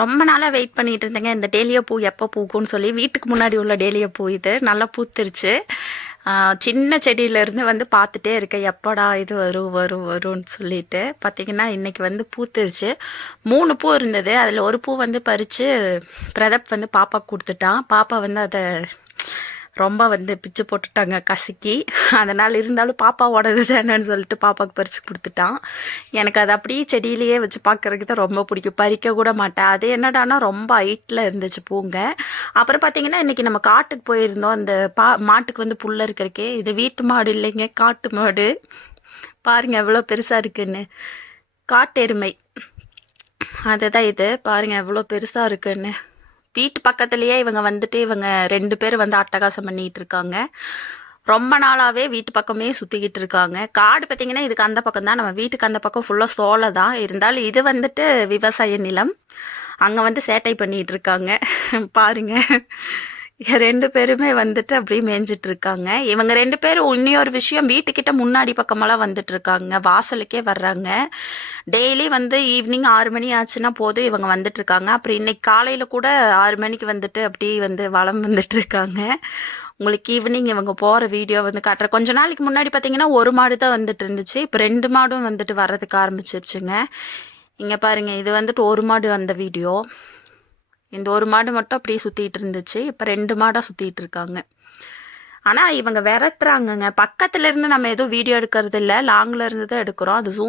ரொம்ப நாளாக வெயிட் பண்ணிட்டு இருந்தேங்க இந்த டேலியா பூ எப்போ பூக்கும்னு சொல்லி. வீட்டுக்கு முன்னாடி உள்ள டேலியா பூ இது நல்லா பூத்துருச்சு. சின்ன செடியிலேருந்து வந்து பார்த்துட்டே இருக்கேன், எப்படா இது வரும்னு சொல்லிட்டு. பார்த்திங்கன்னா இன்றைக்கி வந்து பூத்துருச்சு. 3 பூ இருந்தது, அதில் ஒரு பூ வந்து பறித்து பிரதப் வந்து பாப்பாவுக்கு கொடுத்துட்டான். பாப்பா வந்து அதை ரொம்ப வந்து பிச்சு போட்டுட்டாங்க கசக்கி. அதனால் இருந்தாலும் பாப்பாவோடது தானேன்னு சொல்லிட்டு பாப்பாவுக்கு பறித்து கொடுத்துட்டான். எனக்கு அது அப்படியே செடியிலேயே வச்சு பார்க்குறதுக்கு தான் ரொம்ப பிடிக்கும், பறிக்க கூட மாட்டேன். அது என்னடானா ரொம்ப ஹைட்டில் இருந்துச்சு பூங்க. அப்புறம் பார்த்திங்கன்னா இன்றைக்கி நம்ம காட்டுக்கு போயிருந்தோம். அந்த மாட்டுக்கு வந்து புல்ல இருக்கிறக்கே. இது வீட்டு மாடு இல்லைங்க, காட்டு மாடு. பாருங்கள் எவ்வளோ பெருசாக இருக்குன்னு. காட்டு எருமை அதுதான் இது. பாருங்கள் எவ்வளோ பெருசாக இருக்குன்னு. வீட்டு பக்கத்துலேயே இவங்க 2 பேர் வந்து அட்டகாசம் பண்ணிகிட்டு இருக்காங்க. ரொம்ப நாளாகவே வீட்டு பக்கமே சுற்றிக்கிட்டு இருக்காங்க. காடு பார்த்திங்கன்னா இதுக்கு அந்த பக்கம் தான், நம்ம வீட்டுக்கு அந்த பக்கம் ஃபுல்லாக சோலை தான். இருந்தாலும் இது விவசாய நிலம். அங்கே வந்து சேட்டை பண்ணிகிட்டு இருக்காங்க. பாருங்கள் 2 பேருமே அப்படியே மேய்ஞ்சிட்டு இருக்காங்க. இவங்க 2 பேரும் இன்னொரு விஷயம், வீட்டுக்கிட்ட முன்னாடி பக்கமெல்லாம் வந்துட்டு இருக்காங்க, வாசலுக்கே வர்றாங்க. டெய்லி வந்து ஈவினிங் 6 மணி ஆச்சுன்னா போதும் இவங்க வந்துட்டு இருக்காங்க. அப்புறம் இன்னைக்கு காலையில் கூட 6 மணிக்கு அப்படியே வளம் வந்துட்டு இருக்காங்க. உங்களுக்கு ஈவினிங் இவங்க போகிற வீடியோ காட்டுறேன். கொஞ்ச நாளைக்கு முன்னாடி பார்த்தீங்கன்னா ஒரு மாடு தான் வந்துட்டு இருந்துச்சு. இப்போ 2 மாடும் வர்றதுக்கு ஆரம்பிச்சிருச்சுங்க. இங்கே பாருங்கள், இது ஒரு மாடு வந்த வீடியோ. இந்த ஒரு மாடு மட்டும் அப்படியே சுற்றிட்டு இருந்துச்சு. இப்போ 2 மாடாக சுற்றிட்டு இருக்காங்க. ஆனால் இவங்க விரட்டுறாங்கங்க. பக்கத்துல இருந்து நம்ம எதுவும் வீடியோ எடுக்கிறது இல்லை, லாங்கில் இருந்து தான் எடுக்கிறோம். அது ஜூம்